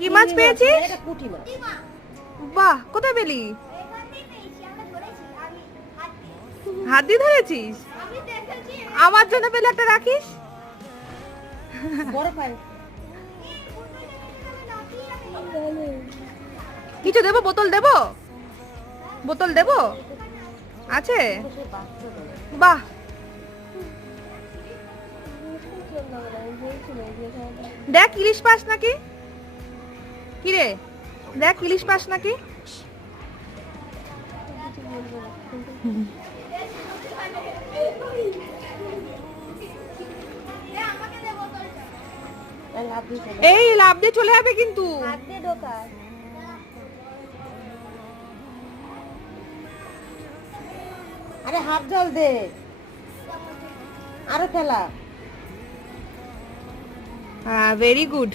কি মাছ পেয়েছিস? এটা পুঁটি মাছ। বাহ, কোথায় পেলি? হাত দিয়ে ধরেছিস? আমার জন্য পেলে একটা রাখিস। বড় পায়। কিছু দেবো? বোতল দেবো? বোতল দেবো? আছে? বাহ, দেখ ইলিশ পাস নাকি? কি রে, দেখ ইলিশ পাস নাকি? এই লাভ দিয়ে চলে যাবে কিন্তু। আরে হাফ জল দে, আরো খেলা। Very good.